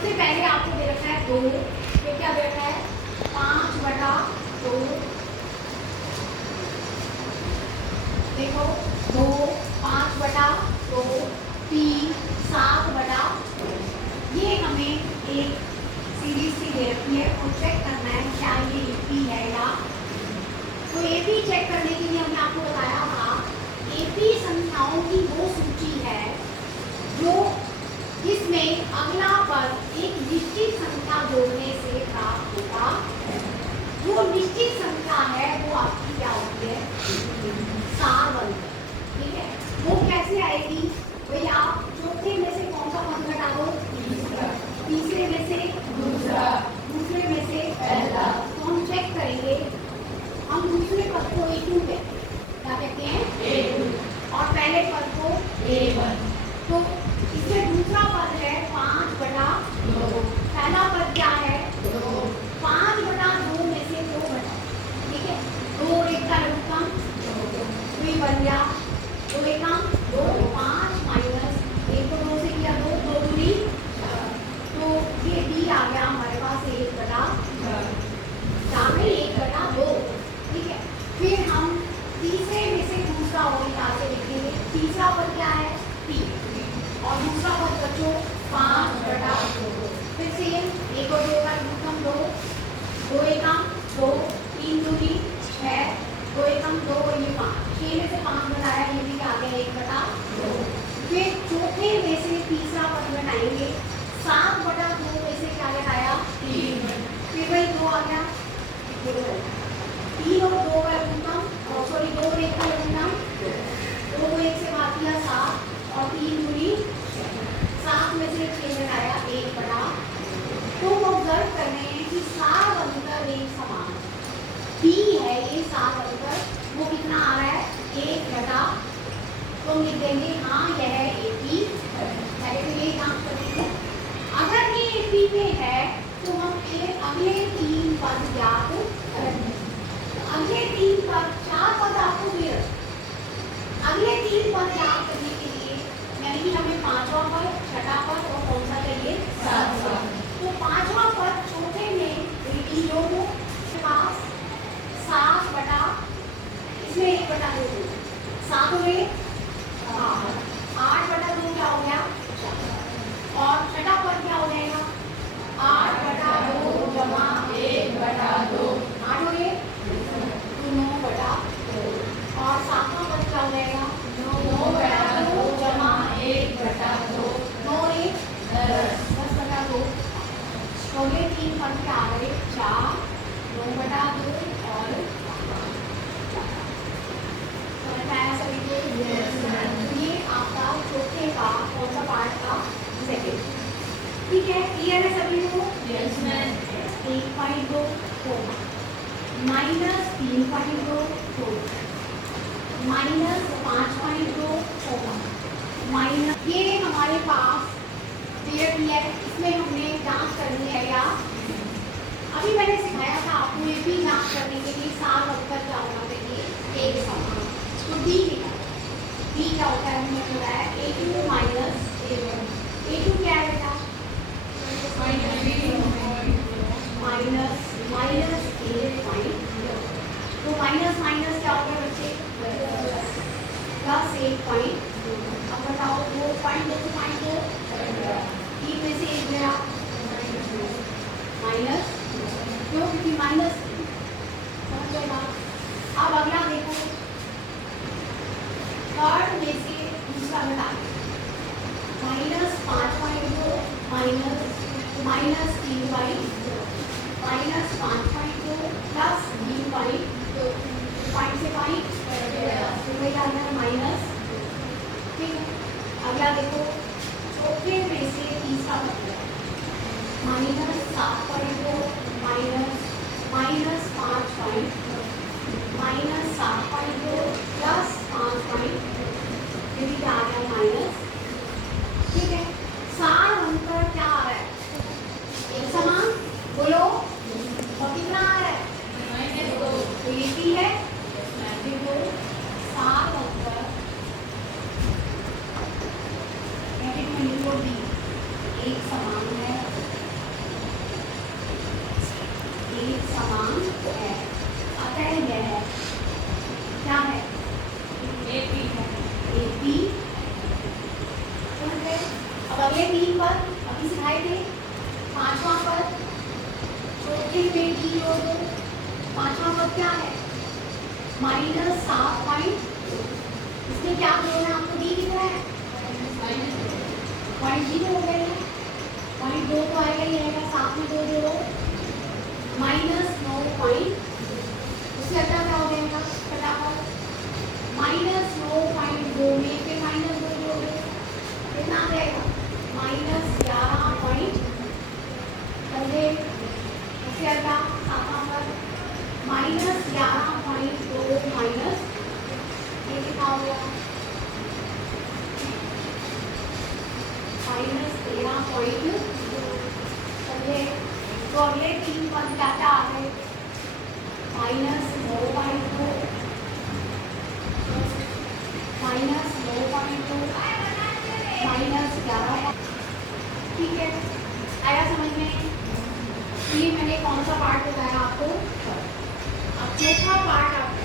सबसे पहले आपको दे रखा है 2, फिर क्या दे रखा है 5/2, देखो 2, 5/2, 3, 7/2। ये हमें एक सीरीज सी दे रखी है और चेक करना है क्या ये एपी है या। तो एपी चेक करने के लिए हमने आपको बताया था एपी संख्याओं की वो सूची है जो जिसमें अगला पद एक निश्चित संख्या जोड़ने से प्राप्त होता है। जो निश्चित संख्या है वो आपकी क्या होती है, सार बनकर, ठीक है। वो कैसे आएगी भाई, आप चौथे में से कौन सा पद घटा दो, तीसरे में से दूसरा, दूसरे में से पहला। तो हम चेक करेंगे, हम दूसरे पद को A2 कहते हैं, क्या कहते हैं A2, और पहले पद को A1। तो इसमें दूसरा पद है 5/2, पहला पद क्या है 2, 5/2 में से 2 घटाओ, ठीक है। 2 और 1 का लघुगण 2 बन गया, 2 1 2, 5 माइनस 1 को 2 से किया 2, 2 दूनी 4, तो ये D आ गया हमारे पास 1/2, ठीक है। फिर हम तीसरे में से दूसरा और यहाँ से लिखेंगे, तीसरा पद क्या है 3 और दूसरा पद बच्चों 5/2। फिर से 1 और 2 का लघुगण 2, 2 1 2, 3 दूनी 6, 2 1 2 और ये 5, 6 में से 5 घटाया, ये भी आ गया 1/2। फिर चौथे में से तीसरा पद घटाएंगे, 7/2 में से क्या घटाया 3, फिर वही 2 आ गया, 3 और 2 का लघुगण, सॉरी 2 और 1 का लघुगण, 2 को 1 से भाग किया 7 और 3 दूनी 7 में से 6 घटाया 1/2। तो वो ऑब्जर्व कर रहे हैं कि सार अंतर एक समान B है, ये सार अंतर वो कितना आ रहा है 1/, तो हम लिख देंगे हाँ यह AP है, तो ये काम करेंगे। अगर ये AP में है तो हम अगले 3 पद ज्ञात करेंगे। अगले 3 पद, 4 पद आपको दे रहे, अगले 3 पद ज्ञात करने के लिए यानी कि हमें 5वां पद, 6वां पद और कौन सा चाहिए 7वां। तो 5वां पद चौथे में रिपीट जो हो पास 7/, इसमें 1/2, 7 और 1 8/2 क्या हो गया, और छठा पद क्या हो जाएगा 8/2 जमा 1/2, 8 और 1 9/2, और 7वां पद क्या हो जाएगा 9/2 जमा 1/2, 9 और 1 10/2। अगले 3 पद क्या आ गए 4, 9/2 और 4। समझ में आया सभी को? ये आपका चौथे का कौन सा पार्ट था, सेकेंड, ठीक है। क्लियर है सभी को? Yes ma'am. 1.2 होगा माइनस 3.2 होगा माइनस 5.2 होगा माइनस, ये हमारे पास क्लियर है। इसमें हमने जांच करनी है या अभी मैंने सिखाया था आपको ये भी जांच करने के लिए सार अंतर क्या होना चाहिए एक समान। तो D लिखा, D क्या होता है हमने बोला है A2 माइनस A1। A2 क्या है बेटा माइनस माइनस 8, तो माइनस माइनस क्या होगा बच्चे प्लस 8। अब बताओ 2.2 से 2.2 3 में से 1 गया माइनस, क्यों क्योंकि माइनस समझ लेगा। अब अगला देखो थर्ड में से दूसरा घटा minus 5.2 minus minus 3/2 minus 5.2 plus 3/2 point से पॉइंट वही आ गया माइनस, ठीक है। अगला देखो चौथे में से तीसरा मतलब minus 7.2 minus minus 5 minus 7.2 plus 5, ये भी क्या आ गया माइनस, ठीक है। सार अंतर क्या आ रहा है एक समान, बोलो, और कितना आ रहा है -2, तो ये भी है। देखो सार अंतर एक समान है माइनस 7 पॉइंट, इसमें क्या जोड़ना आपको डी दिख रहा है, पॉइंट 0 हो गया है, पॉइंट 2 तो आएगा ही आएगा, 7 में 2 जोड़ो, माइनस 9 पॉइंट, उससे अगला क्या हो जाएगा फटाफट, माइनस 9.2 में फिर माइनस 2 जोड़ो, कितना आ जाएगा माइनस 11 पॉइंट, चलिए उससे अगला सातवां पर माइनस 11.2 माइनस ये कितना हो गया माइनस 13.2, चलिए तो अगले 3 पद क्या क्या आ गए, माइनस 9.2, माइनस 9.2, माइनस 11, ठीक है, आया समझ में। ये मैंने कौन सा पार्ट बताया आपको, अब चौथा पार्ट आपको